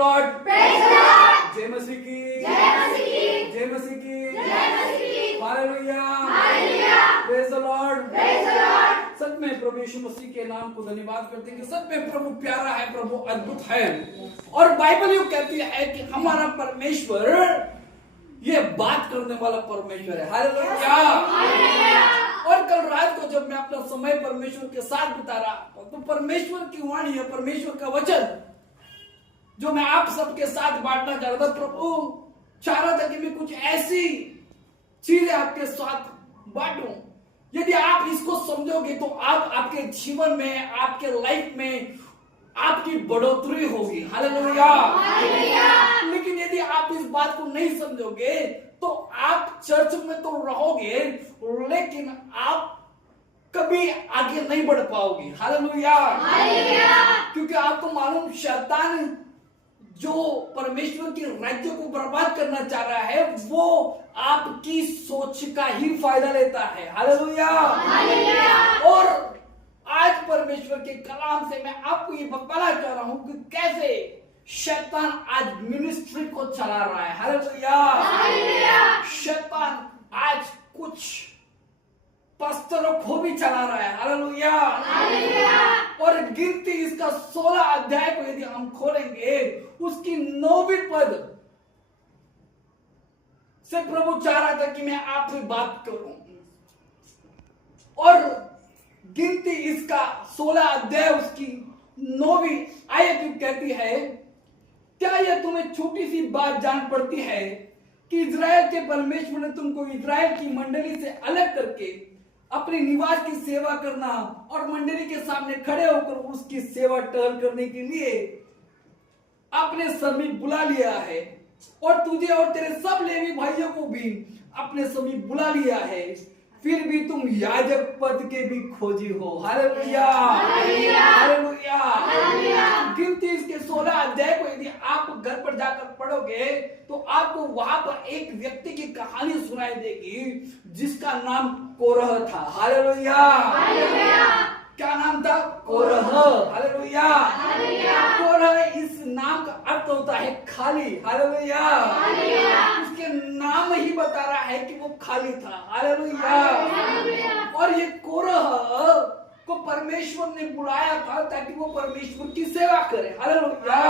Lord, praise the Lord, जय मसीह की, जय मसीह की, जय मसीह की, जय मसीह की, hallelujah, hallelujah, praise the lord, praise the lord. सच में प्रभु यीशु मसीह के नाम को धन्यवाद करते हैं कि सच में प्रभु प्यारा है, प्रभु अद्भुत है। और बाइबल यूं कहती है कि हमारा परमेश्वर ये बात करने वाला परमेश्वर है। हालेलुया। और कल रात को जब मैं अपना समय परमेश्वर के साथ बिता रहा तो परमेश्वर की वाणी है, परमेश्वर का वचन जो मैं आप सबके साथ बांटना चाह रहा था। प्रभु चाह रहा था कि मैं कुछ ऐसी चीजें आपके साथ बांटूं। यदि आप इसको समझोगे तो आप आपके जीवन में, आपके लाइफ में आपकी बढ़ोतरी होगी। हालेलुया। लेकिन यदि आप इस बात को नहीं समझोगे तो आप चर्च में तो रहोगे लेकिन आप कभी आगे नहीं बढ़ पाओगे। हालेलुया। क्योंकि आपको मालूम शैतान जो परमेश्वर के राज्य को बर्बाद करना चाह रहा है वो आपकी सोच का ही फायदा लेता है। हालेलुया। और आज परमेश्वर के कलाम से मैं आपको ये बताना चाह रहा हूं कि कैसे शैतान आज मिनिस्ट्री को चला रहा है। हालेलुया। शैतान आज कुछ पास्टरों को भी चला रहा है। हालेलुया। और गिनती इसका 16 अध्याय को यदि हम खोलेंगे उसकी 9वीं पद से प्रभु चाह रहा था कि मैं आपसे बात करूं। और गिनती इसका 16 अध्याय उसकी 9वीं आयत कहती है, क्या यह तुम्हें छोटी सी बात जान पड़ती है कि इजराइल के परमेश्वर ने तुमको इजराइल की मंडली से अलग करके अपने निवास की सेवा करना और मंडली के सामने खड़े होकर उसकी सेवा टहल करने के लिए अपने समीप बुला लिया है और तुझे और तेरे सब लेवी भाइयों को भी अपने समीप बुला लिया है, फिर भी तुम याजक पद के भी खोजी हो। हालेलुया। हालेलुया। गिनती इसके 16 अध्याय को यदि आप घर पर जाकर पढ़ोगे तो आपको वहां पर एक व्यक्ति की कहानी सुनाई देगी जिसका नाम कोरह था। हालेलुया। क्या नाम था? कोरह। हालेलुया। कोरह इस नाम का अर्थ होता है खाली। हालेलुया। उसके नाम ही बता रहा है कि वो खाली था। हालेलुया। और ये कोरह को परमेश्वर ने बुलाया था ताकि वो परमेश्वर की सेवा करे। हालेलुया।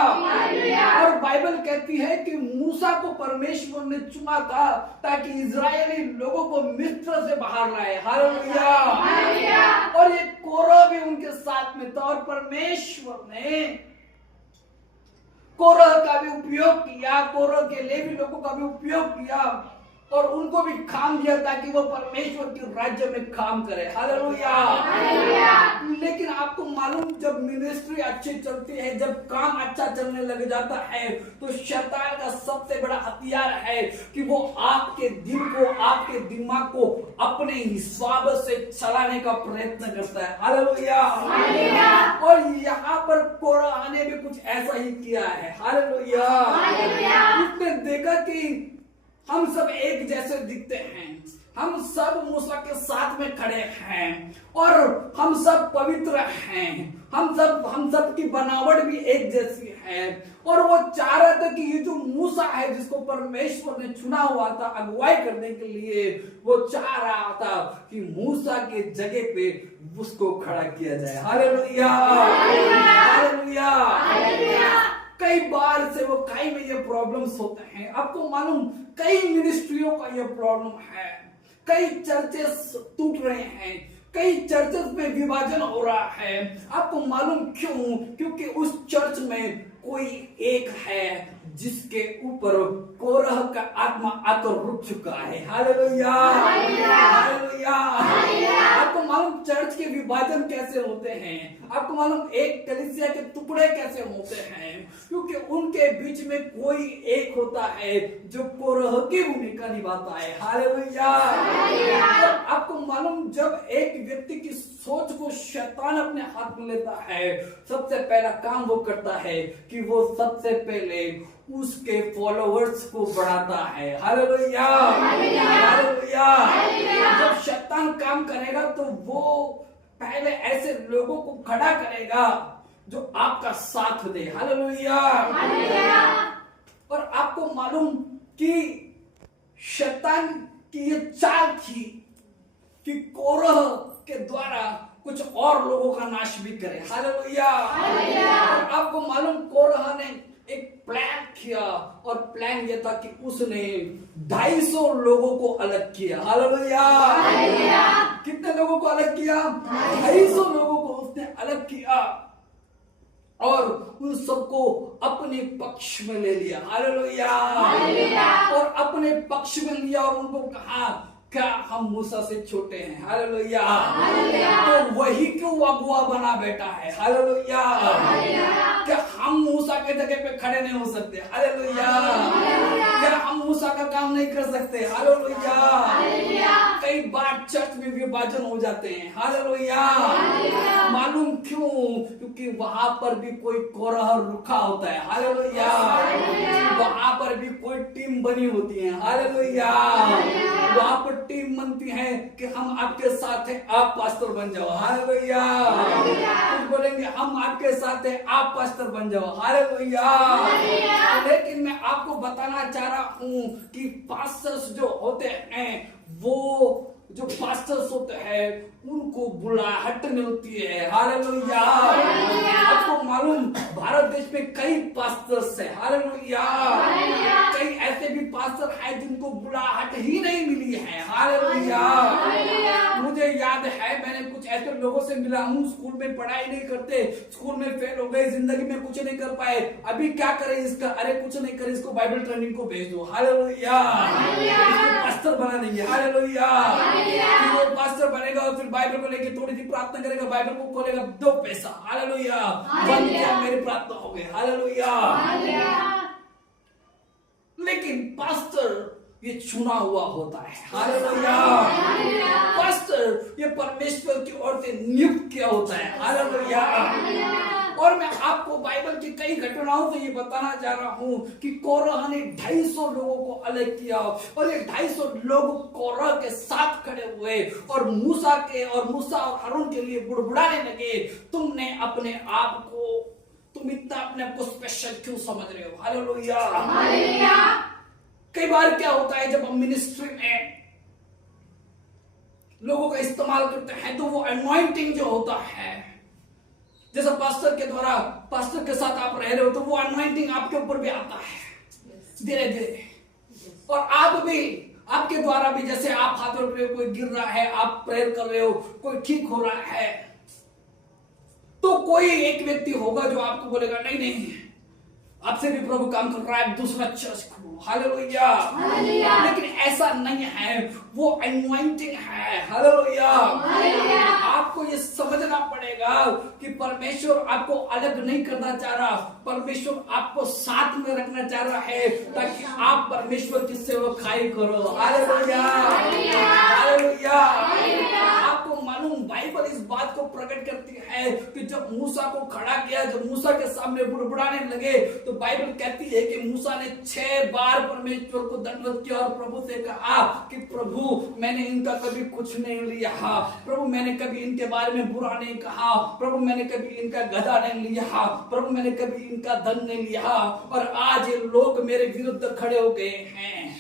और बाइबल कहती है कि मूसा को परमेश्वर ने चुना था ताकि इजरायली लोगों को मिस्र से बाहर लाए। हालेलुया। और ये कोरह भी उनके साथ में था और परमेश्वर ने कोरह का भी उपयोग किया, कोरह के लेवी लोगों का भी उपयोग किया और उनको भी काम दिया ताकि वो परमेश्वर के राज्य में काम करे। हालेलुया। लेकिन आपको मालूम जब मिनिस्ट्री अच्छी चलती है, जब काम अच्छा चलने लग जाता है तो शैतान का सबसे बड़ा हथियार है कि वो आपके दिल को, आपके दिमाग को अपने हिसाब से चलाने का प्रयत्न करता है। हालेलुया। और यहाँ पर कोरह ने भी कुछ ऐसा ही किया है। हालेलुया। उसने देखा कि हम सब एक जैसे दिखते हैं, हम सब मूसा के साथ में खड़े हैं और हम सब पवित्र हैं, हम सब की बनावट भी एक जैसी है। और वो चाह रहा था कि ये जो मूसा है जिसको परमेश्वर ने चुना हुआ था अगुवाई करने के लिए, वो चाह रहा था कि मूसा के जगह पे उसको खड़ा किया जाए। हालेलुया। हालेलुया। कई बार से वो कई में ये प्रॉब्लम्स होते हैं। आपको मालूम कई मिनिस्ट्रियों का ये प्रॉब्लम है, कई चर्चेस टूट रहे हैं, कई चर्चेस में विभाजन हो रहा है। आपको मालूम क्यों? क्योंकि उस चर्च में कोई एक है जिसके ऊपर कोरह का आत्मा आकर रुक चुका है। हालेलुया। हालेलुया। आपको मालूम चर्च के विभाजन कैसे होते हैं? आपको मालूम एक कलीसिया के टुकड़े कैसे होते हैं? क्योंकि उनके बीच में कोई एक होता है जो कोरह की भूमिका निभाता है। हालेलुया। आपको मालूम जब एक व्यक्ति की सोच को शैतान अपने हाथ में लेता है, सबसे पहला काम वो करता है कि वो सबसे पहले उसके फॉलोअर्स को बढ़ाता है। हालेलुया। हालेलुया। जब शैतान काम करेगा तो वो पहले ऐसे लोगों को खड़ा करेगा जो आपका साथ दे। हालेलुया। और आपको मालूम कि शैतान की ये चाल थी कि कोरह के द्वारा कुछ और लोगों का नाश भी करे। हालेलुया। और आपको मालूम कोरह ने एक प्लान किया और प्लान ये था कि उसने 250 लोगों को अलग किया। हालेलुया। कितने लोगों को अलग किया? 250 लोगों को उसने अलग किया और उन सबको अपने पक्ष में ले लिया। हालेलुया। और अपने पक्ष में लिया और उनको कहा क्या हम मूसा से छोटे हैं? हालेलुया। तो वही क्यों अगुआ बना बैठा है? हालेलुया। क्या हम मूसा के जगह पे खड़े नहीं हो सकते? हालेलुया। क्या हम मूसा का काम नहीं कर सकते? हालेलुया। कई बार चर्च में विभाजन हो जाते हैं। हालेलुया। मालूम क्यों? क्योंकि वहां पर भी कोई कोरह रुखा होता है। हालेलुया। वहां पर भी कोई टीम बनी होती है। हालेलुया। वहां पर टीम बनती है कि हम आपके साथ हैं, आप पास्टर बन जाओ। हालेलुया। कुछ बोलेंगे हम आपके साथ हैं, आप पास्टर बन जाओ। हालेलुया। लेकिन मैं आपको बताना चाह रहा हूं कि पास्टर्स जो होते हैं, वो जो पास्टर्स होते हैं उनको बुलाहट मिलती है। हालेलुया। आपको मालूम भारत देश में कई पास्टर्स हैं। हालेलुया। कई ऐसे भी पास्टर हैं जिनको बुलाहट ही नहीं मिली है। हालेलुया। मुझे याद है मैंने कुछ ऐसे लोगों से मिला हूँ, स्कूल में पढ़ाई नहीं करते, स्कूल में फेल हो गए, जिंदगी में कुछ नहीं कर पाए, अभी क्या करें इसका? अरे कुछ नहीं करे, इसको बाइबल ट्रेनिंग को भेज दो। हालेलुया। पास्टर बना देंगे। हालेलुया। फिर वो पास्टर बनेगा और फिर बाइबल को लेके थोड़ी सी प्रार्थना करेगा, बाइबल को खोलेगा, दो पैसा। हालेलुया। बन गया, मेरी प्रार्थना हो गई। हालेलुया। लेकिन पास्टर ये चुना हुआ होता है। हालेलुया। पास्टर ये परमेश्वर की ओर से नियुक्त किया होता है। हालेलुया। और मैं आपको बाइबल की कई घटनाओं से ये बताना चाह रहा हूं कि कोरह ने 250 लोगों को अलग किया और ये 250 लोग कोरह के साथ खड़े हुए और मूसा और हारून के लिए बुड़बुड़ाने लगे, तुमने अपने आप को, तुम इतना अपने आप को स्पेशल क्यों समझ रहे हो? हालेलुया। कई बार क्या होता है जब हम मिनिस्ट्री में लोगों का इस्तेमाल करते हैं तो वो अनॉइंटिंग जो होता है, जैसा पास्टर के द्वारा, पास्टर के साथ आप रह रहे हो तो वो अनॉइंटिंग आपके ऊपर भी आता है धीरे धीरे, और आप भी, आपके द्वारा भी, जैसे आप हाथ रख रहे हो, कोई गिर रहा है, आप प्रेयर कर रहे हो, कोई ठीक हो रहा है, तो कोई एक व्यक्ति होगा जो आपको बोलेगा नहीं नहीं आपसे भी प्रभु काम कर रहा है, दूसरा चर्च खोलो। हालेलुया। लेकिन ऐसा नहीं है, वो अनॉइंटिंग है। हालेलुया। आपको ये समझना पड़ेगा कि परमेश्वर आपको अलग नहीं करना चाह रहा, परमेश्वर आपको साथ में रखना चाह रहा है ताकि आप परमेश्वर की सेवकाई करो। हालेलुया। हालेलुया। आपको मालूम बाइबल इस बात को प्रकट करती है कि जब मूसा को खड़ा किया, जब मूसा के सामने बुड़बुड़ाने लगे तो बाइबल कहती है कि मूसा ने 6 बार परमेश्वर को दंडवत किया और प्रभु से कहा कि प्रभु मैंने इनका कभी कुछ नहीं लिया, प्रभु मैंने कभी इनके बारे में बुरा नहीं कहा, प्रभु मैंने कभी इनका गधा नहीं लिया, प्रभु मैंने कभी इनका धन नहीं लिया, और आज ये लोग मेरे विरुद्ध खड़े हो गए हैं।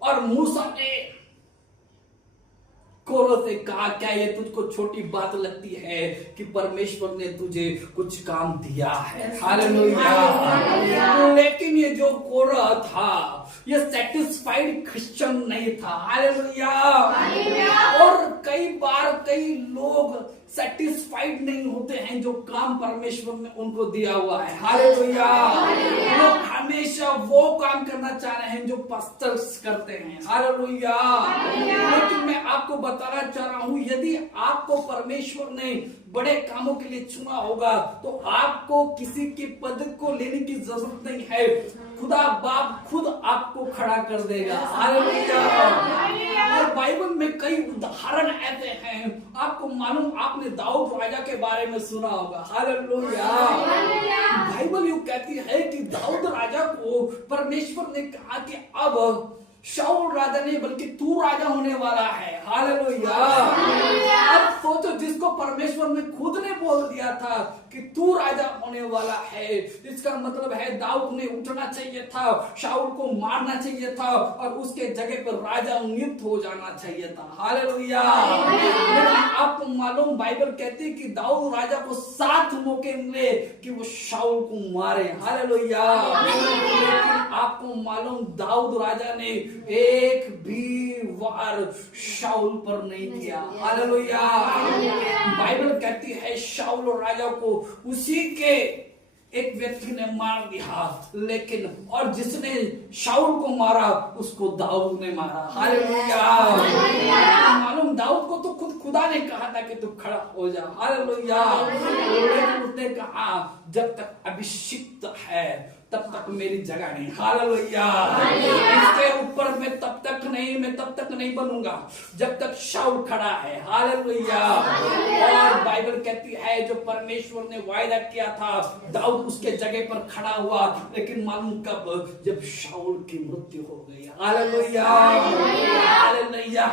और मूसा ने कोरह से कहा क्या ये तुझको छोटी बात लगती है कि परमेश्वर ने तुझे कुछ काम दिया है? हालेलुया। लेकिन ये जो कोरह था ये सेटिस्फाइड क्रिश्चियन नहीं था। हालेलुया। और कई बार कई लोग सेटिस्फाइड नहीं होते हैं जो काम परमेश्वर ने उनको दिया हुआ है। हालेलुया। लोग हमेशा वो काम करना चाह रहे हैं जो पास्टर्स करते हैं। हालेलुया। लेकिन मैं आपको बताना चाह रहा हूं, यदि आपको परमेश्वर ने बड़े कामों के लिए चुना होगा तो आपको किसी के पद को लेने की जरूरत नहीं है, खुदा बाप खुद आपको खड़ा कर देगा। हालेलुया। और बाइबल में कई उदाहरण ऐसे हैं, आपको मालूम, आपने दाऊद राजा के बारे में सुना होगा। हालेलुया। बाइबल यूं कहती है कि दाऊद राजा को परमेश्वर ने कहा कि अब शाऊल राजा नहीं बल्कि तू राजा होने वाला है। हालेलुया। अब सोचो, जिसको परमेश्वर ने खुद ने बोल दिया था कि तू राजा होने वाला है, इसका मतलब है दाऊद ने उठना चाहिए था, शाऊल को मारना चाहिए था और उसके जगह पर राजा नियुक्त हो जाना चाहिए था। हालेलुया। लेकिन आपको मालूम, बाइबल कहती है कि दाऊद राजा को 7 मौके मिले कि वो शाऊल को मारे। हालेलुया। लेकिन आपको मालूम, दाऊद राजा ने एक भी वार शाऊल पर नहीं किया। हालेलुया। बाइबल कहती है शाऊल राजा को उसी के एक व्यक्ति ने मार दिया, लेकिन और जिसने शाऊल को मारा उसको दाऊद ने मारा। हालेलुया। मालूम, दाऊद को तो खुद खुदा ने कहा था कि तू खड़ा हो जा। हालेलुया। लेकिन उसने कहा जब तक अभिषिक्त है तब तक मेरी जगह नहीं। हालेलुया। इसके ऊपर मैं तब तक नहीं बनूंगा जब तक शाऊल खड़ा है। हालेलुया। और बाइबल कहती है जो परमेश्वर ने वायदा किया था दाऊद उसके जगह पर खड़ा हुआ, लेकिन मालूम कब? जब शाऊल की मृत्यु हो गई। हालेलुया। हालेलुया।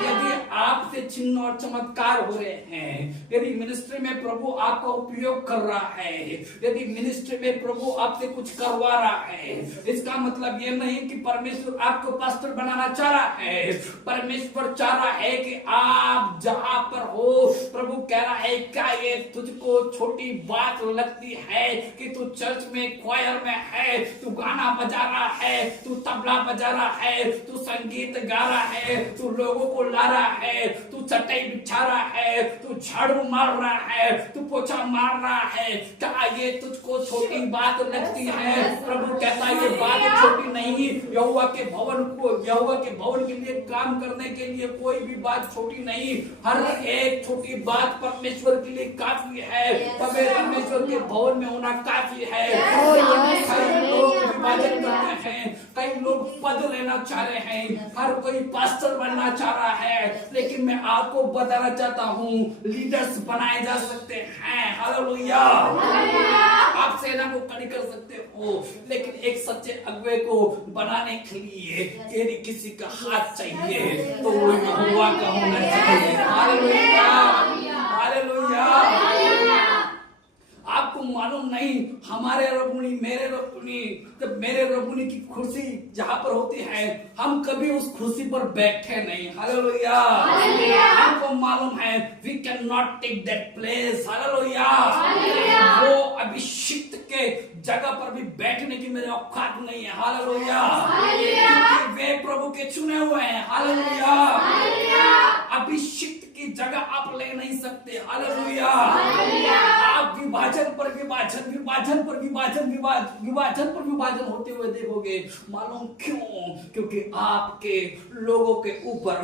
यदि आपसे चिन्ह और चमत्कार हो रहे हैं, यदि मिनिस्ट्री में प्रभु आपका उपयोग कर रहा है, यदि मिनिस्ट्री में प्रभु आपसे कुछ करवा रहा है, इसका मतलब ये नहीं कि परमेश्वर आपको पास्टर बनाना चाह रहा है। परमेश्वर चाह रहा है कि आप जहां पर हो, प्रभु कह रहा है क्या ये तुझको छोटी बात लगती है कि तू चर्च में क्वायर में है, तू गाना बजा रहा है, तू तबला बजा रहा है, तू संगीत गा रहा है, तू लोगों को ला रहा है, तू चटाई बिछा रहा है, तू झाड़ू मार रहा है, तू पोछा मार रहा है, क्या ये तुझको छोटी बात लगती है? प्रभु कहता है ये बात छोटी नहीं। यहोवा के भवन के लिए काम करने के लिए कोई भी बात छोटी नहीं। हर एक छोटी बात परमेश्वर के लिए काफी है। परमेश्वर के भवन में होना काफी है। कई लोग विभाजन करते हैं, कई लोग पद लेना चाह रहे हैं, हर कोई पास्टर बनना चाह रहा है, लेकिन मैं आपको बताना चाहता हूँ लीडर्स बनाए जा सकते हैं। हालेलुया। आप सेना को खड़ी कर सकते हो, लेकिन एक सच्चे अगुवे को बनाने के लिए यदि किसी का हाथ चाहिए तो वो यहोवा का होना चाहिए। हालेलुया। हालेलुया। आपको मालूम नहीं, हमारे रबुनी मेरे रबुनी, जब मेरे रबुनी की कुर्सी जहां पर होती है, हम कभी उस कुर्सी पर बैठे नहीं। हालेलुया। हमको मालूम है we can not take that place. Hallelujah. वो अभिषिक्त के जगह पर भी बैठने की मेरे औकात नहीं है। हालेलुया। क्योंकि वे प्रभु के चुने हुए हैं। हालेलुया। अभिषिक्त की जगह आप ले नहीं सकते। हालेलुया। आप विभाजन पर विभाजन होते हुए देखोगे। मालूम क्यों? क्योंकि आपके लोगों के ऊपर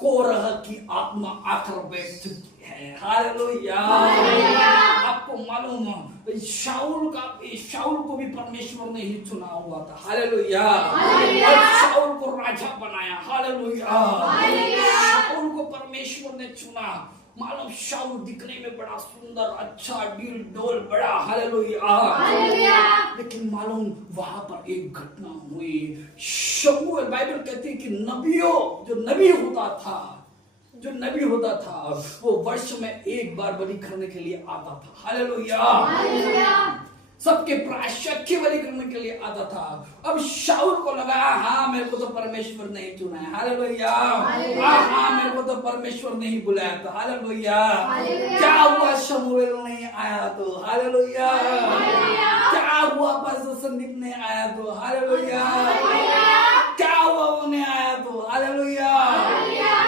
कोरह की आत्मा आकर बैठ चुकी है। हालेलुया। आपको मालूम शाऊल को भी परमेश्वर ने ही चुना हुआ था। हालेलुया। और शाऊल को राजा बनाया। हालेलुया। शाऊल को परमेश्वर ने चुना। मालूम शाऊल दिखने में बड़ा सुंदर, अच्छा, डील डोल बड़ा। हालेलुया। लेकिन मालूम वहां पर एक घटना हुई। शमूएल, बाइबल कहती है कि जो नबी होता था वो वर्ष में एक बार बलि करने के लिए आता था। हालेलुया। सबके प्रायश्चित की बलि करने के लिए आता था। अब शाऊल को लगा हाँ मेरे को तो परमेश्वर ने ही चुना है। हालेलुया। हाँ मेरे को तो परमेश्वर ने ही बुलाया था। हालेलुया। क्या हुआ? शमूएल नहीं आया तो। हालेलुया। क्या हुआ? पास्टर संदीप ने आया तो। हालेलुया। क्या हुआ? वो नहीं आया तो। हालेलुया।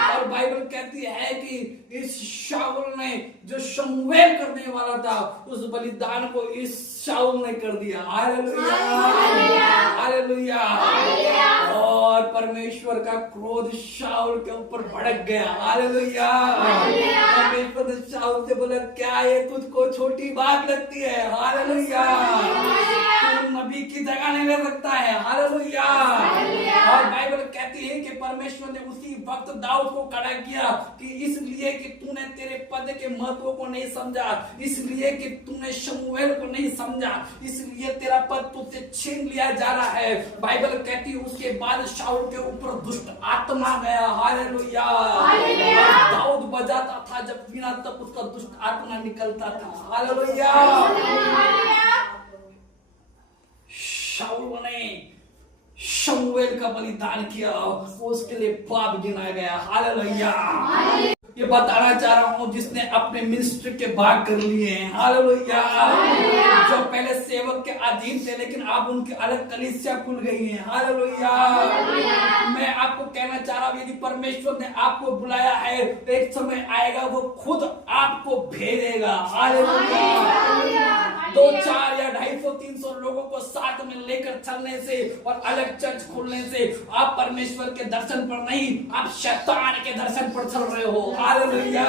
और बाइबल कहती है कि इस शाऊल ने जो शमूएल करने वाला था उस बलिदान को इस शाऊल ने कर दिया। हालेलुया। हालेलुया। और परमेश्वर का क्रोध शाऊल के ऊपर भड़क गया। हालेलुया। परमेश्वर ने शाऊल से बोला क्या ये तुझको छोटी बात लगती है? हालेलुया। तू नबी की जगह नहीं ले सकता है। हालेलुया। और बाइबल कहती है कि परमेश्वर ने उसी वक्त दाऊद को खड़ा किया कि इसलिए कि तूने तेरे पद के महत्व को नहीं समझा, इसलिए कि तूने शमूएल को नहीं समझा, इसलिए तेरा पद तुझसे छीन लिया जा रहा है। बाइबल कहती है उसके बाद शाऊल के ऊपर दुष्ट आत्मा गया। हालेलुया। दाऊद बजाता था जब वीणा, तब उसका दुष्ट आत्मा निकलता था। हालेलुया। शाऊल ने शमूएल का बलिदान किया, उसके लिए पाप गिना गया। हालेलुया। ये बताना चाह रहा हूं जिसने अपने मिनिस्ट्री के भाग कर लिए हैं। हालेलुया। जो पहले सेवक के अधीन थे लेकिन अब उनकी अलग कलीसिया खुल गई है। हालेलुया। मैं आपको कहना चाह रहा हूं यदि परमेश्वर ने आपको बुलाया है, एक समय आएगा वो खुद आपको भेजेगा। हालेलुया। 2, 4 या 250, 300 लोगों को साथ में लेकर चलने से और अलग चर्च खोलने से आप परमेश्वर के दर्शन पर नहीं, आप शैतान के दर्शन पर चल रहे हो। हालेलुया।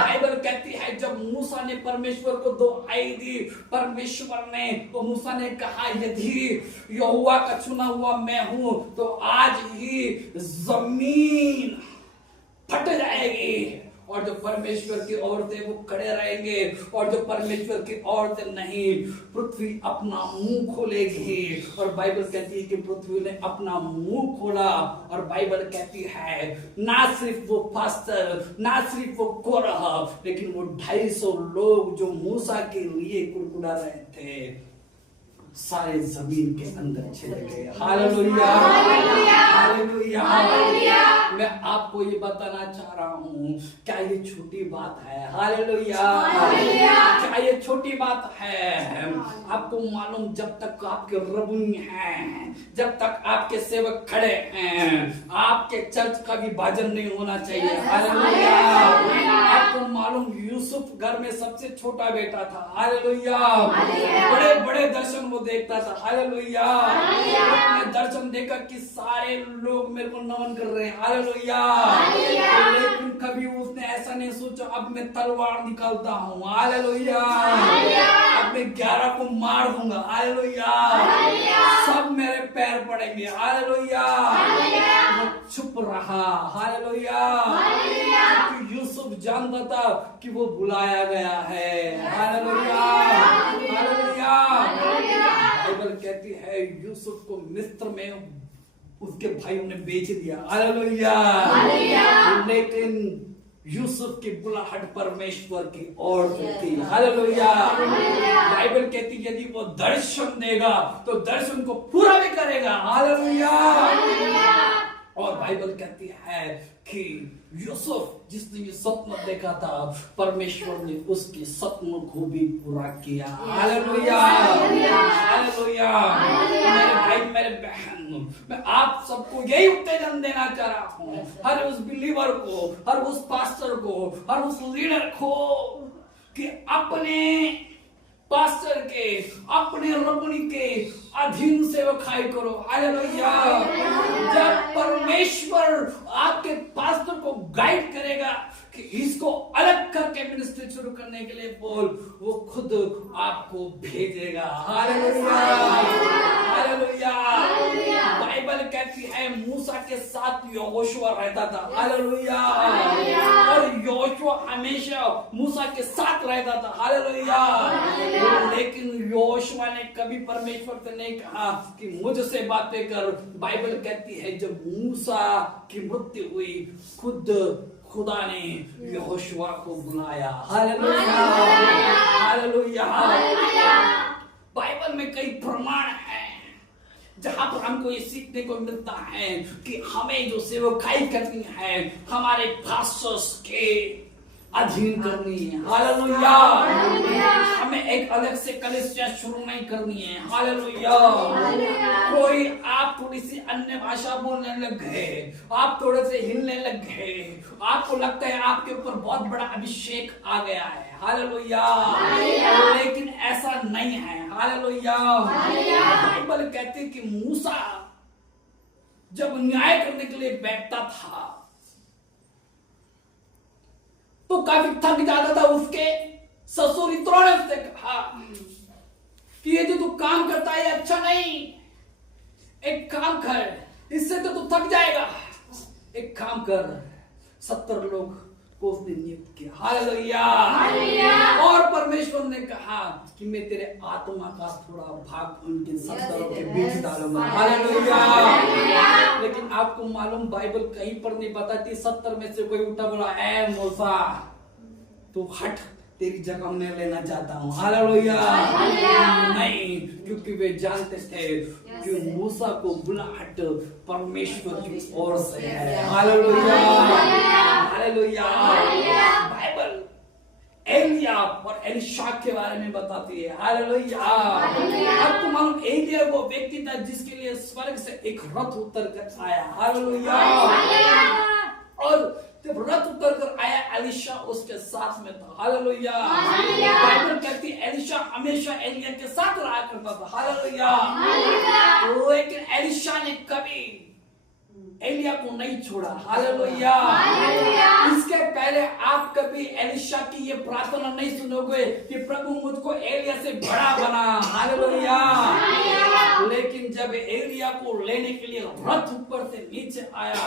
बाइबल कहती है जब मूसा ने परमेश्वर को 2 आय दी, परमेश्वर ने तो मूसा ने कहा यदि यहोवा का चुना हुआ मैं हूं तो आज ही जमीन फट जाएगी और जो परमेश्वर की औरतें वो खड़े रहेंगे और जो परमेश्वर की औरतें नहीं, पृथ्वी अपना मुंह खोलेगी। और बाइबल कहती है कि पृथ्वी ने अपना मुंह खोला और बाइबल कहती है ना सिर्फ वो पास्टर, ना सिर्फ वो कोरह, लेकिन वो 250 लोग जो मूसा के लिए कुड़कुड़ा रहे थे, सारे जमीन के अंदर चले गए। हालेलुया। हालेलुया। मैं आपको ये बताना चाह रहा हूँ, क्या ये छोटी बात है? हालेलुया। क्या ये छोटी बात है? आपको मालूम जब तक आपके रबुनी हैं, जब तक आपके सेवक खड़े हैं, आपके चर्च का विभाजन नहीं होना चाहिए। हालेलुया। आपको मालूम यूसुफ घर में सबसे छोटा बेटा था। हालेलुया। बड़े बड़े दर्शन वो देखता था। हालेलुया। अपने दर्शन देखा कि सारे लोग मेरे को नमन कर रहे हैं। हालेलुया। लेकिन कभी उसने ऐसा नहीं सोचा अब मैं तलवार निकालता हूँ। हालेलुया। अब मैं 11 को मार दूंगा। हालेलुया। सब मेरे पैर पड़ेंगे। हालेलुया। वो चुप रहा। हालेलुया। क्योंकि यूसुफ जानता था कि वो बुलाया गया है। हालेलुया। हालेलुया। बाइबल कहती है यूसुफ को मिस्र में उसके भाइयों ने बेच दिया। हालेलुया। लेकिन यूसुफ की बुलाहट परमेश्वर की ओर थी। हालेलुया। बाइबल कहती यदि वो दर्शन देगा तो दर्शन को पूरा भी करेगा। हालेलुया। और बाइबल कहती है कि यूसुफ जिसने ये सपना देखा था, परमेश्वर ने उसके सपनों को भी पूरा किया। हालेलुया। हालेलुया। मेरे भाई मेरे बहन, मैं आप सबको यही उत्तेजन देना चाह रहा हूँ, हर उस बिलीवर को, हर उस पास्टर को, हर उस लीडर को, कि अपने पास्टर के, अपने रबुनी के अधीन सेवकाई करो। हालेलुया। जब परमेश्वर आपके पास्टर को गाइड करेगा कि इसको अलग करके मिनिस्ट्री शुरू करने के लिए बोल, वो खुद आपको भेजेगा। हालेलुया। हालेलुया। बाइबल कहती है मूसा के साथ यहोशुआ रहता था। हालेलुया। और यहोशुआ हमेशा मूसा के साथ रहता था। हालेलुया। लेकिन यहोशुआ ने कभी परमेश्वर से नहीं कहा कि मुझसे बातें कर। बाइबल कहती है जब मूसा की मृत्यु हुई, खुद खुदा ने यहोशुआ को बुलाया। हालेलुया। हालेलुया। बाइबल में कई प्रमाण हैं जहां पर हमको ये सीखने को मिलता है कि हमें जो सेवकाई करनी है हमारे पास्टर्स के अधीन करनी है। हालेलुया। हमें एक अलग से कलीसिया शुरू नहीं करनी है। हालेलुया। कोई आप थोड़ी सी अन्य भाषा बोलने लग गए, आप थोड़े से हिलने लग गए, आपको लगता है आपके ऊपर बहुत बड़ा अभिषेक आ गया है। हालेलुया। लेकिन ऐसा नहीं है। हालेलुया। बाइबल कहती है कि मूसा जब न्याय करने के लिए बैठता था तो काफी थक जाता था। उसके ससुर इत्रो ने उससे कहा कि ये जो तू काम करता है अच्छा नहीं, एक काम कर, इससे तो तू थक जाएगा। एक काम कर, 70 लोग को उसने नियुक्त किया। हालेलुया। हालेलुया। और परमेश्वर ने कहा कि मैं तेरे आत्मा का थोड़ा भाग उनके सत्तरों के बीच डालूंगा। हालेलुया। लेकिन आपको मालूम बाइबल कहीं पर नहीं बताती 70 में से कोई उठा बोला ऐ मूसा तू हट, तेरी जगह मैं लेना चाहता हूँ। हालेलुया। नहीं, क्योंकि वे जानते थे कि मूसा को बुलाहट परमेश्वर की ओर से है। हालेलुया। हालेलुया। बाइबल एलिया और एलिशा के बारे में बताती है। हालेलुया। आपको मालूम एलिया वो व्यक्ति था जिसके लिए स्वर्ग से एक रथ उतर कर आया। हालेलुया। और जब रथ उतर कर आया एलिशा उसके साथ में था। हालेलुया। बाइबल कहती है एलिशा हमेशा एलिया के साथ रहा करता था। हालेलुया। लेकिन एलिशा ने कभी एलिया को नहीं छोड़ा। हालेलुया। इसके पहले आप कभी एलिशा की ये प्रार्थना नहीं सुनोगे कि प्रभु मुझको एलिया से बड़ा बना। हालेलुया। लेकिन जब एलिया को लेने के लिए रथ ऊपर से नीचे आया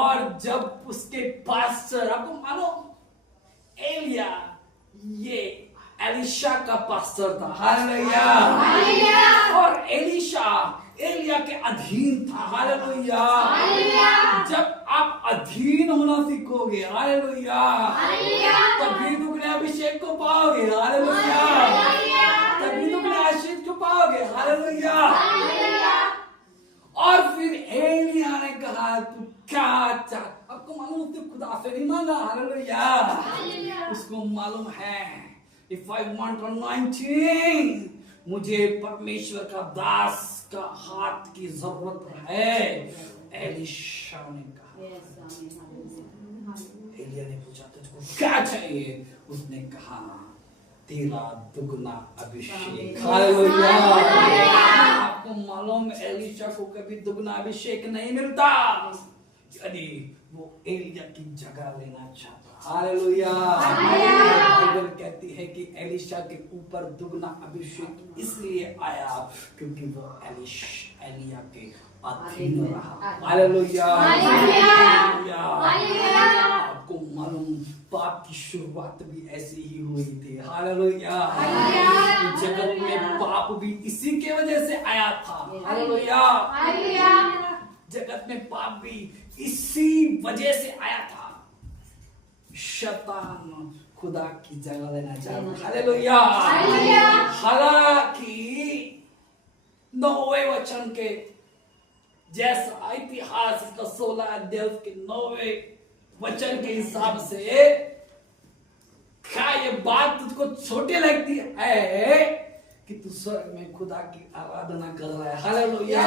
और जब उसके पास आपको मालूम एलिया ये एलिशा का पास्टर था। हालेलुया। और एलिशा एलिया के अधीन था। हालेलुया। जब आप अधीन होना सीखोगे हालेलुया तभी दुगने अभिषेक को पाओगे। हालेलुया। तभी दुगने आशीष को पाओगे। हालेलुया। और फिर एलिया ने कहा तू क्या चाह, आपको मालूम उसने खुदा से नहीं मांगा। हालेलुया। उसको मालूम है इफ आई वांट anointing मुझे परमेश्वर का दास का हाथ की जरूरत है। एलिशा ने कहा। एलिया ने पूछा तुझको क्या चाहिए? उसने कहा तेरा दुगना अभिषेक। हालेलुया। आपको मालूम एलिशा को कभी दुगना अभिषेक नहीं मिलता यदि वो एलिया की जगह लेना चाहता। हालेलुया। बाइबल कहती है कि एलिशा के ऊपर दुगना अभिषेक इसलिए आया क्योंकि वो एलिया के अधीन रहा। हालेलुया। आपको मालूम पाप की शुरुआत भी ऐसी ही हुई थी। हालेलुया। जगत में पाप भी इसी के वजह से आया था। हालेलुया। जगत में पाप भी इसी वजह से आया था। शैतान खुदा की जगह लेना चाहता। हालेलुया। हालांकि नौवे वचन के जैसा इतिहास इसका 16 अध्याय के 9वें वचन के हिसाब से क्या ये बात तुझको छोटी लगती है कि तू स्वर्ग में खुदा की आराधना कर रहा है। हालेलुया।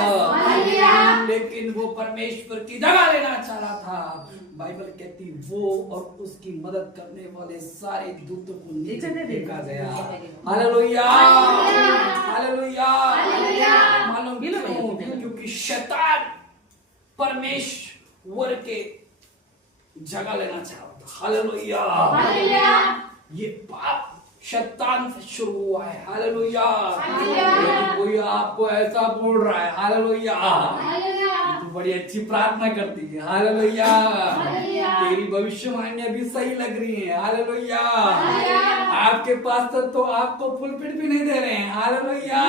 लेकिन वो परमेश्वर की जगह लेना चाह रहा था। बाइबल कहती वो और उसकी मदद करने वाले सारे दूतों को नीचे फेंका गया। हालेलुया। हालेलुया। मालूम क्यों? क्योंकि शैतान परमेश्वर के जगह लेना चाह रहा था। हालेलुया। ये पाप शैतान से शुरू हुआ है। हालेलुया। कोई आपको ऐसा बोल रहा है हालेलुया तू बड़ी अच्छी प्रार्थना करती है। हालेलुया। तेरी भविष्यवाणियां भी सही लग रही है। हालेलुया। आपके पास्टर तो आपको पुलपिट भी नहीं दे रहे हैं। हालेलुया।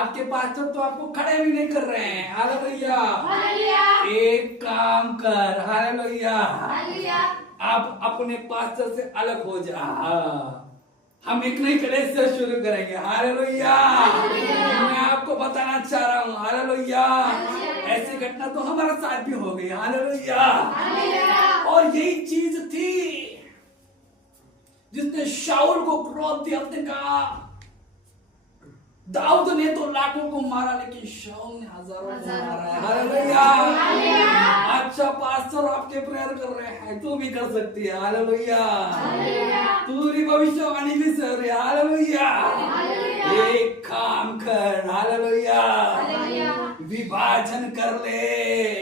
आपके पास्टर तो आपको खड़े भी नहीं कर रहे हैं। हालेलुया। एक काम कर। हालेलुया। आप अपने पास्टर से अलग हो जा। हम एक नई कलीसिया शुरू करेंगे। हालेलुया। मैं आपको बताना चाह रहा हूँ हालेलुया ऐसी घटना तो हमारे साथ भी हो गई। हालेलुया। और यही चीज थी जिसने शाऊल को क्रोध दिया। उसने कहा दाऊद ने तो लाखों को मारा लेकिन शाऊल ने हजारों को मारा है। हालेलुया। अच्छा पास्टर आपके प्रेयर कर रहे हैं तू भी कर सकती है। हालेलुया। तू भी भविष्यवाणी भी कर रही है। हालेलुया। एक काम कर। हालेलुया। विभाजन कर ले,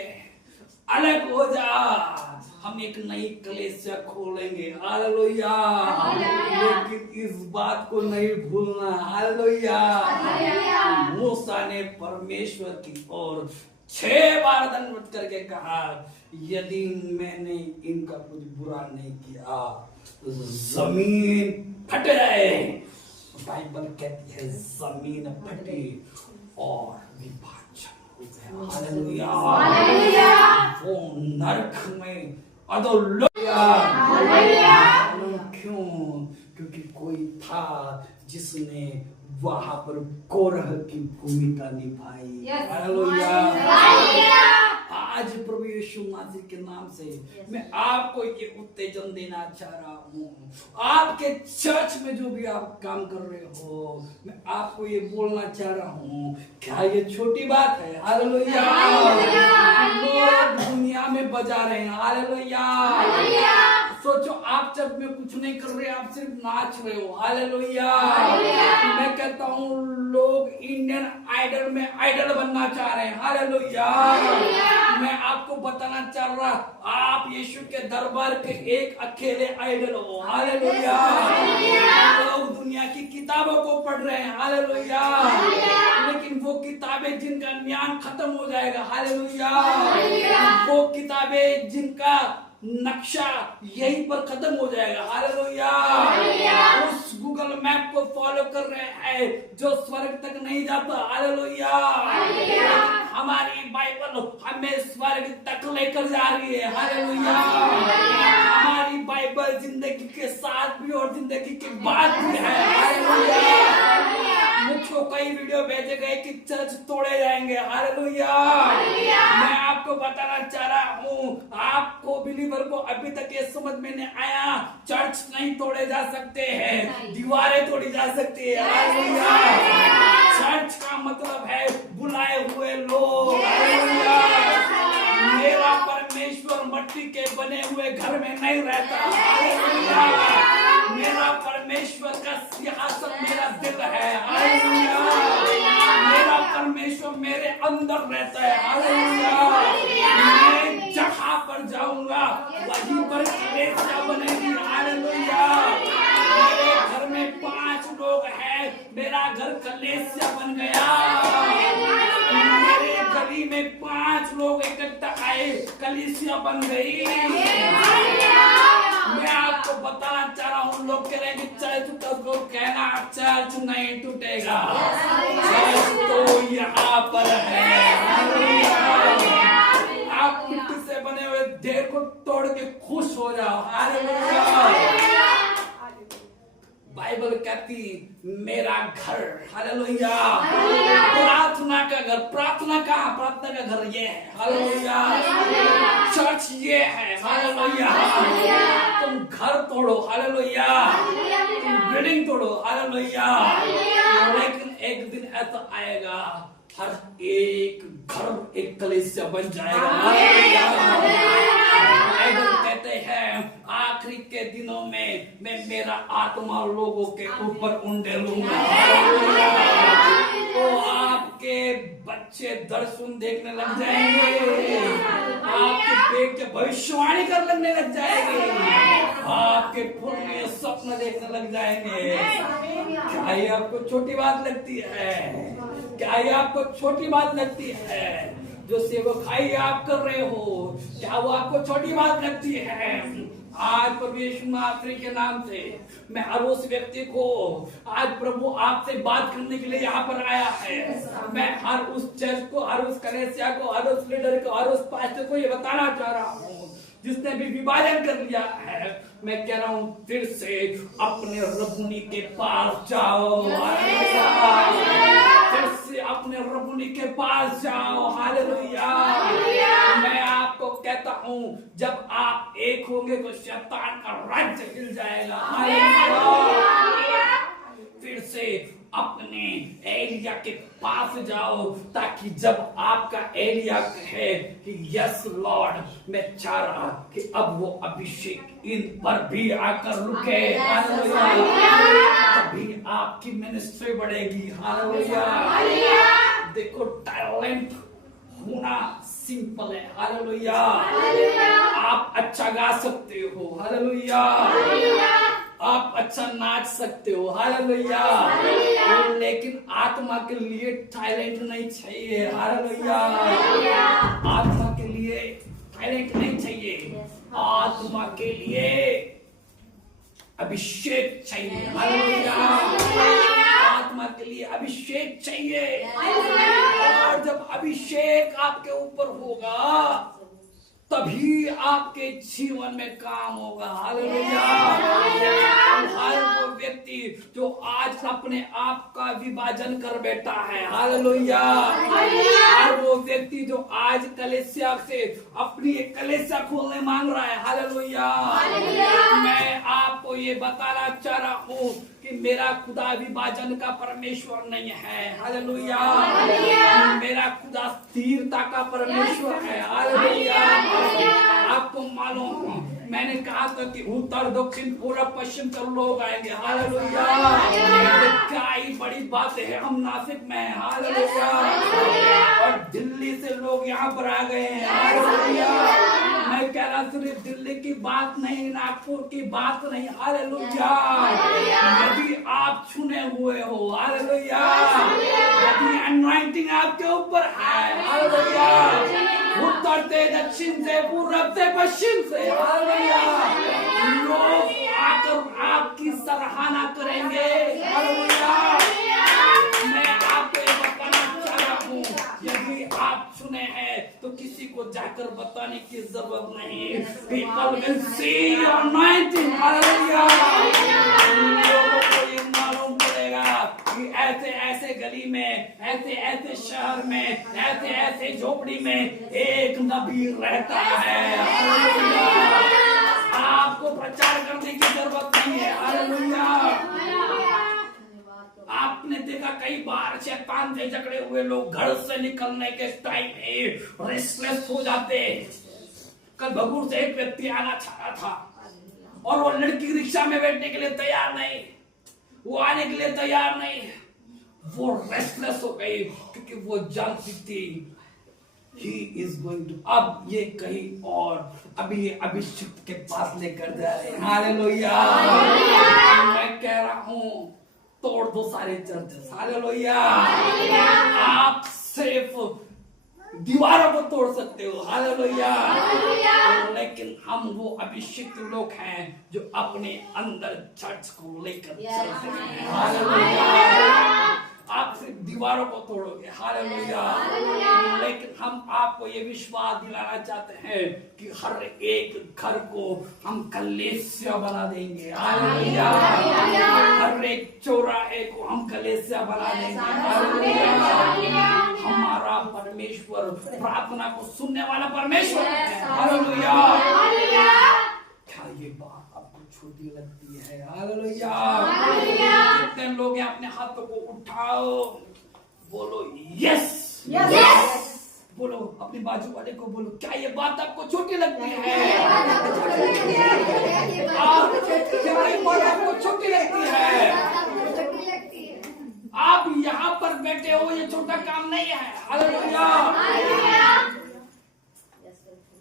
अलग हो जा। हम एक नई कलीसिया खोलेंगे। हालेलुया। लेकिन इस बात को नहीं भूलना। हालेलुया। मूसा ने परमेश्वर की ओर 6 बार दंडवत करके कहा, यदि मैंने इनका कुछ बुरा नहीं किया तो जमीन फट जाए। बाइबल कहती है जमीन फटी और विभाजन हो गया। हालेलुया। वो नरक में अधोलोक। क्यों? क्योंकि कोई था जिसने वहां पर कोरह की भूमिका निभाई। हालेलुया। आज प्रभु यीशु मसीह के नाम से मैं आपको ये उत्तेजन देना चाह रहा हूँ। आपके चर्च में जो भी आप काम कर रहे हो, मैं आपको ये बोलना चाह रहा हूँ, क्या ये छोटी बात है? हालेलुया। लोग दुनिया में बजा रहे हैं। हालेलुया। सोचो आप चर्च में कुछ नहीं कर रहे, आप सिर्फ नाच रहे हो। हालेलुया। मैं कहता हूँ लोग इंडियन आइडल में आइडल बनना चाह रहे हैं। हालेलुया। मैं आपको बताना चाह रहा, आप यीशु के दरबार के एक अकेले आइडल हो। हालेलुया। लोग दुनिया की किताबों को पढ़ रहे हैं। हालेलुया। लेकिन वो किताबें जिनका ज्ञान खत्म हो जाएगा। हालेलुया। वो किताबें जिनका नक्शा यहीं पर खत्म हो जाएगा। हालेलुया। उस गूगल मैप को फॉलो कर रहे हैं जो स्वर्ग तक नहीं जाता। हालेलुया। हमारी बाइबल हमें स्वर्ग तक लेकर जा रही है। हालेलुया। हमारी बाइबल जिंदगी के साथ भी और जिंदगी के बाद भी है। हालेलुया। मुझको कई वीडियो भेजे गए कि चर्च तोड़े जाएंगे। हालेलुया। मैं आपको बताना चाह रहा हूँ, आपको बिलीवर को अभी तक ये समझ में नहीं आया, चर्च नहीं तोड़े जा सकते हैं, दीवारें तोड़ी जा सकती है। हालेलुया। चर्च का मतलब है बुलाए हुए लोग। हालेलुया। मेरा परमेश्वर मट्टी के बने हुए घर में नहीं रहता। हालेलुया। मेरा परमेश्वर का सिंहासन मेरा दिल है। हालेलुया। मेरा परमेश्वर मेरे अंदर रहता है। हालेलुया। मैं जहां पर जाऊंगा वहीं पर कलीसिया बनेगी। हालेलुया। मेरे घर में 5 लोग हैं, मेरा घर कलीसिया बन गया। मेरे गली में 5 लोग इकट्ठा आए, कलीसिया बन गई। मैं आपको बताना चाह रहा हूँ, लोग कह रहे हैं कि चर्च तो कहना चर्च नहीं टूटेगा, चर्च तो यहाँ पर है। आप मिट्टी से बने हुए देह को तोड़ के खुश हो जाओ। हालेलुया। बाइबल कहती मेरा घर। हालेलुया। प्रार्थना का घर। प्रार्थना कहाँ? प्रार्थना का घर ये है। हालेलुया। चर्च ये है। हालेलुया। तुम घर तोड़ो। हालेलुया। तुम बिल्डिंग तोड़ो। हालेलुया। लेकिन एक दिन ऐसा आएगा, हर एक घर एक कलीसिया बन जाएगा। बाइबल कहते हैं आखिरी के दिनों में मैं मेरा आत्मा लोगों के ऊपर उंडेलूंगा। तो आपके बच्चे दर्शन देखने लग जाएंगे, आपके बेटे भविष्यवाणी कर लगने लग जाएंगे, आपके पुण्य स्वप्न देखने लग जाएंगे। क्या ये आपको छोटी बात लगती है? क्या ये आपको छोटी बात लगती है? जो सेवकाई आप कर रहे हो, क्या वो आपको छोटी बात लगती है? आज प्रभु यीशु मसीह के नाम से मैं हर उस व्यक्ति को, आज प्रभु आपसे बात करने के लिए यहाँ पर आया है। मैं हर उस चर्च को, हर उस कलीसिया को, हर उस लीडर को, हर उस पास्टर को ये बताना चाह रहा हूँ जिसने भी विभाजन कर लिया है। मैं कह रहा हूँ फिर से अपने रबुनी के पास जाओ। फिर से अपने रबुनी के पास जाओ। हालेलुया। मैं आपको कहता हूँ जब आप एक होंगे तो शैतान का राज्य हिल जाएगा। हालेलुया। फिर से अपने एलिया के पास जाओ ताकि जब आपका एलिया कहे कि यस लॉर्ड, मैं चाह रहा कि अब वो अभिषेक इन पर भी आकर रुके। तभी आपकी मिनिस्ट्री बढ़ेगी। हालेलुया। देखो टैलेंट होना सिंपल है। हालेलुया। आप अच्छा गा सकते हो। हालेलुया। आप अच्छा नाच सकते हो। हालेलुया। लेकिन आत्मा के लिए टैलेंट नहीं चाहिए। हालेलुया। आत्मा के लिए टैलेंट नहीं चाहिए, आत्मा के लिए अभिषेक चाहिए। हालेलुया। आत्मा के लिए अभिषेक चाहिए, और जब अभिषेक आपके ऊपर होगा तभी आपके जीवन में काम होगा। हालेलुया। हर वो व्यक्ति जो आज अपने आप का विभाजन कर बैठा है, हालेलुया, हर वो व्यक्ति जो आज कलीसिया से अपनी एक कलीसिया खोलने मांग रहा है, हालेलुया, मैं आपको ये बताना चाह रहा हूँ कि मेरा खुदा विभाजन का परमेश्वर नहीं है। हालेलुया। मेरा खुदा स्थिरता का परमेश्वर है। हालेलुया। आपको मालूम हो, मैंने कहा था कि उत्तर दक्षिण पूर्व पश्चिम से लोग आएंगे। हालेलुया। क्या ही बड़ी बात है, हम नासिक में हैं। हालेलुया। और दिल्ली से लोग यहाँ पर आ गए हैं। हालेलुया। मैं कह रहा सिर्फ दिल्ली की बात नहीं, नागपुर की बात नहीं। हालेलुया। यदि आप चुने हुए हो, हालेलुया, यदि अनॉइंटिंग आपके ऊपर है, हालेलुया, उत्तर से दक्षिण से पूर्व से पश्चिम से, हालेलुया, लोग आकर आपकी सराहना करेंगे। हालेलुया। मैं आपको ये बताना चाह रहा हूँ, यदि आप चुने हैं तो किसी को जाकर बताने की जरूरत नहीं। People will see your anointing. Hallelujah. लोगों को ये मालूम पड़ेगा कि ऐसे ऐसे गली में, ऐसे ऐसे शहर में, ऐसे ऐसे झोपड़ी में एक नबी रहता है। हालेलुया। आपको प्रचार करने की जरूरत नहीं है। हालेलुया। आपने देखा कई बार शैतान से झगड़े हुए लोग घर से निकलने के टाइम में रेस्टलेस हो जाते। कल भगूर से एक व्यक्ति आना चाह रहा था और वो लड़की रिक्शा में बैठने के लिए तैयार नहीं, वो आने के लिए तैयार नहीं, वो रेस्टलेस हो गई क्योंकि वो जानती थी He is going to, अब ये कहीं और, अभी ये अभिषिक्त के पास लेकर जा रहे हैं। हालेलुया। मैं कह रहा हूँ तोड़ दो सारे चर्च। हालेलुया। आप सिर्फ दीवारों को तोड़ सकते हो। हालेलुया। लेकिन हम वो अभिषिक्त लोग हैं जो अपने अंदर चर्च को लेकर चलते हैं। हालेलुया। आप सिर्फ दीवारों को तोड़ोगे। हालेलुया। लेकिन हम आपको ये विश्वास दिलाना चाहते हैं कि हर एक घर को हम कलीसिया बना देंगे। हालेलुया। हर एक चौराहे को हम कलीसिया बना देंगे। हालेलुया। हमारा परमेश्वर प्रार्थना को सुनने वाला परमेश्वर है। हालेलुया। क्या ये बात आपको छोटी लगती है? हालेलुया। कितने लोग हैं, अपने हाथों को उठाओ, बोलो यस। बोलो अपने बाजू वाले को, बोलो क्या ये बात आपको छोटी लगती है? क्या ये बात आपको छोटी लगती है? आप यहाँ पर बैठे हो, ये छोटा काम नहीं है। हालेलुया।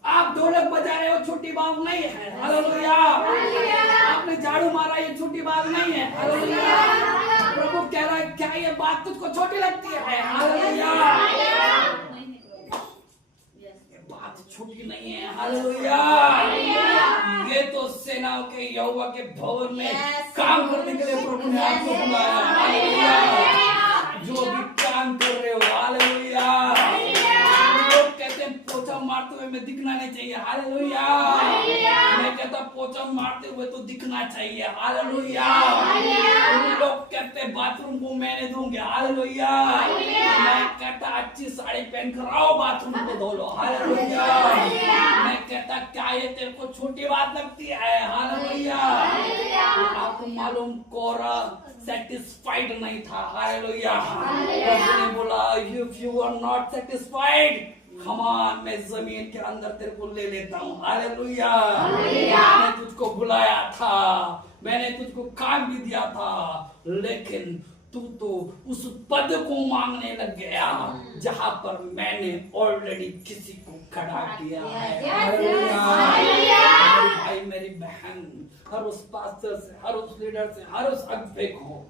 आप ढोलक बजा रहे हो, छोटी बात नहीं है। हालेलुया। आपने झाड़ू मारा, ये छोटी बात नहीं है। हालेलुया। प्रभु कह रहा है क्या ये बात तुझको छोटी लगती है? हालेलुया। ये बात छोटी नहीं है। हालेलुया। ये तो सेनाओं के यहोवा के भवन में काम करने के लिए प्रभु ने आपको बुलाया। हालेलुया। जो भी काम कर रहे हो, हालेलुया, पोछा मारते हुए मैं दिखना नहीं चाहिए। हालेलुया। मैं कहता पोछा मारते हुए तो दिखना चाहिए। हालेलुया। लोग कहते बाथरूम को मैंने दूंगी। हालेलुया। मैं कहता अच्छी साड़ी पहन कर आओ, बाथरूम को धो लो। हालेलुया। मैं कहता क्या ये तेरे को छोटी बात लगती है? हालेलुया। आपको मालूम कोरा सेटिस्फाइड नहीं था। हालेलुया। उसने बोला if you are not satisfied, खमान मैं जमीन के अंदर तेरे को ले लेता हूँ। हालेलुया। मैंने तुझको बुलाया था, मैंने तुझको काम भी दिया था, लेकिन तू तो उस पद को मांगने लग गया जहां पर मैंने ऑलरेडी किसी को खड़ा किया है। हालेलुया। मेरी भाई, मेरी बहन, हर उस पास्टर से, हर उस लीडर से, हर उस अगुवे को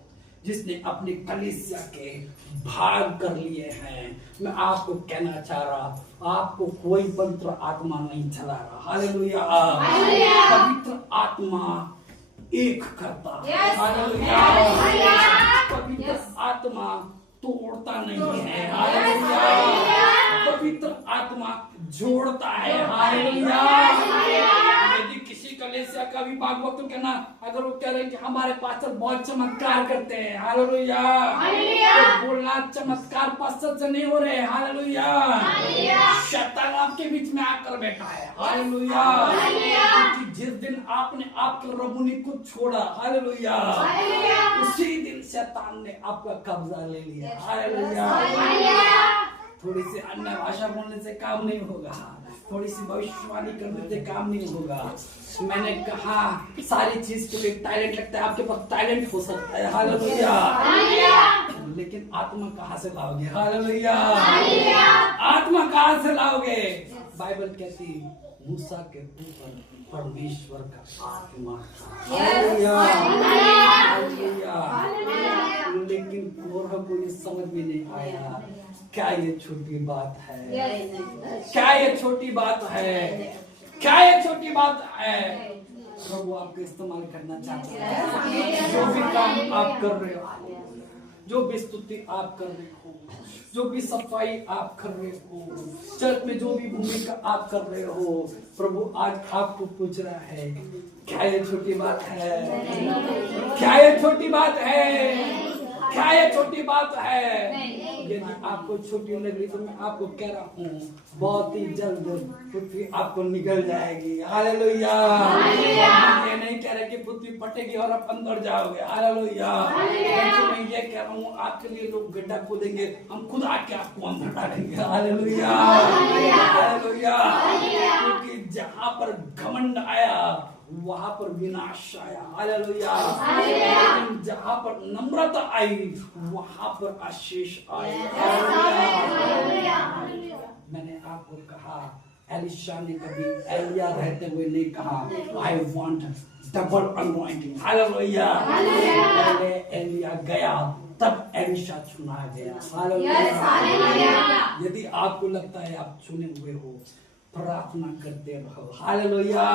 जिसने अपनी कलीसिया के भाग कर लिए हैं, मैं आपको कहना चाह रहा, आपको कोई पवित्र आत्मा नहीं चला रहा। हालेलुया। पवित्र आत्मा एक करता है। हालेलुया। पवित्र आत्मा तोड़ता नहीं है। हालेलुया। पवित्र आत्मा जोड़ता है। हालेलुया। यदि किसी कलीसिया का भी भागवत तो कहना, अगर वो कह रहे हैं कि हमारे पास्टर बहुत चमत्कार करते हैं, हालेलुया, तो बोलना चमत्कार पास्टर से नहीं हो रहे। हालेलुया। शैतान आपके बीच में आकर बैठा है। हालेलुया। क्योंकि जिस दिन आपने आपके रबुनी को छोड़ा, हालेलुया, उसी दिन शैतान ने आपका कब्जा ले लिया। हालेलुया। थोड़ी सी अन्य भाषा बोलने से काम नहीं होगा, थोड़ी सी भविष्यवाणी करने से काम नहीं होगा। मैंने कहा सारी चीज के लिए टैलेंट लगता है, आपके पास टैलेंट हो सकता है। हालेलुया। लेकिन आत्मा कहाँ से लाओगे? हालेलुया। आत्मा कहाँ से लाओगे? बाइबल कहती मूसा के ऊपर परमेश्वर का आत्मा था। हालेलुया। लेकिन को ये समझ में नहीं आया, क्या ये छोटी बात है? क्या ये छोटी बात है? क्या ये छोटी बात है? प्रभु आपको इस्तेमाल करना चाहता है। जो भी काम आप कर रहे हो, जो भी स्तुति आप कर रहे हो, जो भी सफाई आप कर रहे हो, चर्च में जो भी भूमिका आप कर रहे हो, प्रभु आज आपको पूछ रहा है, क्या ये छोटी बात है? क्या ये छोटी बात है? क्या ये छोटी बात है? यदि आपको छोटी लग रही तो मैं आपको कह रहा हूँ, बहुत ही जल्द पृथ्वी आपको निकल जाएगी। हालेलुया। ये नहीं कह रहे कि पृथ्वी फटेगी और आप अंदर जाओगे। हालेलुया। मैं ये कह रहा हूँ, आपके लिए लोग गड्ढा खोदेंगे, हम खुद आके आपको अंदर डालेंगे। हालेलुया। हालेलुया। क्योंकि जहाँ पर घमंड आया वहां पर विनाश आया। हालेलुया। लेकिन जहां पर नम्रता आई वहां पर आशीष आई। मैंने आपको कहा, एलिशा ने कभी एलिया रहते हुए नहीं कहा I want double anointing. Hallelujah. पहले एलिया गया, तब एलिशा चुना गया। हालेलुया। यदि आपको लगता है आप चुने हुए हो, प्रार्थना करते रहो। हालेलुया।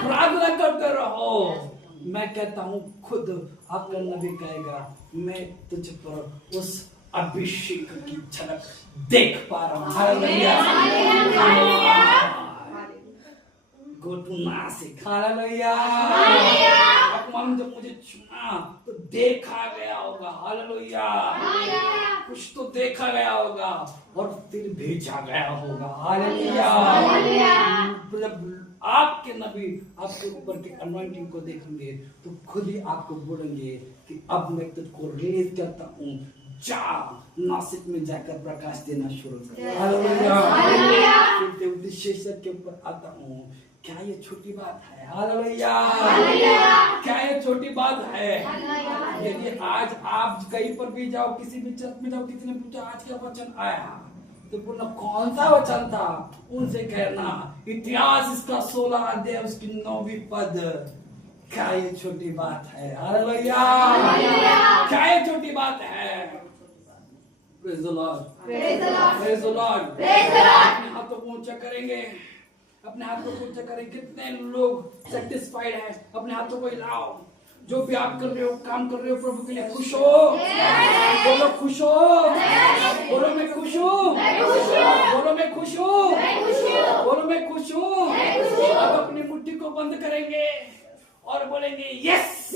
प्रार्थना करते रहो। मैं कहता हूँ, खुद आपका नबी कहेगा, मैं तुझ पर उस अभिषेक की झलक देख पा रहा हूँ। Hallelujah. Go to Nashik. Hallelujah. आप मालूम, जब मुझे चुना तो देखा गया होगा। हालेलुया। कुछ तो देखा गया होगा और फिर भेजा गया होगा। हालेलुया। जब आपके नबी आपके ऊपर के अनॉइंटिंग को देखेंगे तो खुद ही आपको बोलेंगे कि अब मैं तुझको रिलीज करता हूँ, जा नासिक में जाकर प्रकाश देना शुरू कर। हालेलुया। फिर शीर्षक के ऊपर आता हूँ, क्या ये छोटी बात है? हालेलुया। क्या ये छोटी बात है? यदि आज आप कहीं पर भी जाओ, किसी भी चर्च में जाओ, किसी ने पूछा आज क्या वचन आया, तो बोलना कौन सा वचन था? उनसे कहना इतिहास इसका 16 अध्याय उसकी 9वीं पद। क्या ये छोटी बात है? हालेलुया। क्या ये छोटी बात है? Praise the Lord. Praise the Lord. अपने हाथों को ऊंचा करेंगे, अपने हाथों को ऊंचा करें। कितने लोग सेटिस्फाइड हैं? अपने हाथों को हिलाओ। जो भी आप कर रहे हो, काम कर रहे हो, प्रभु के लिए खुश हो। बोलो खुश हो। बोलो मैं खुश हूँ। बोलो मैं खुश हूँ। बोलो मैं खुश हूँ। अब अपनी मुट्ठी को बंद करेंगे और बोलेंगे यस।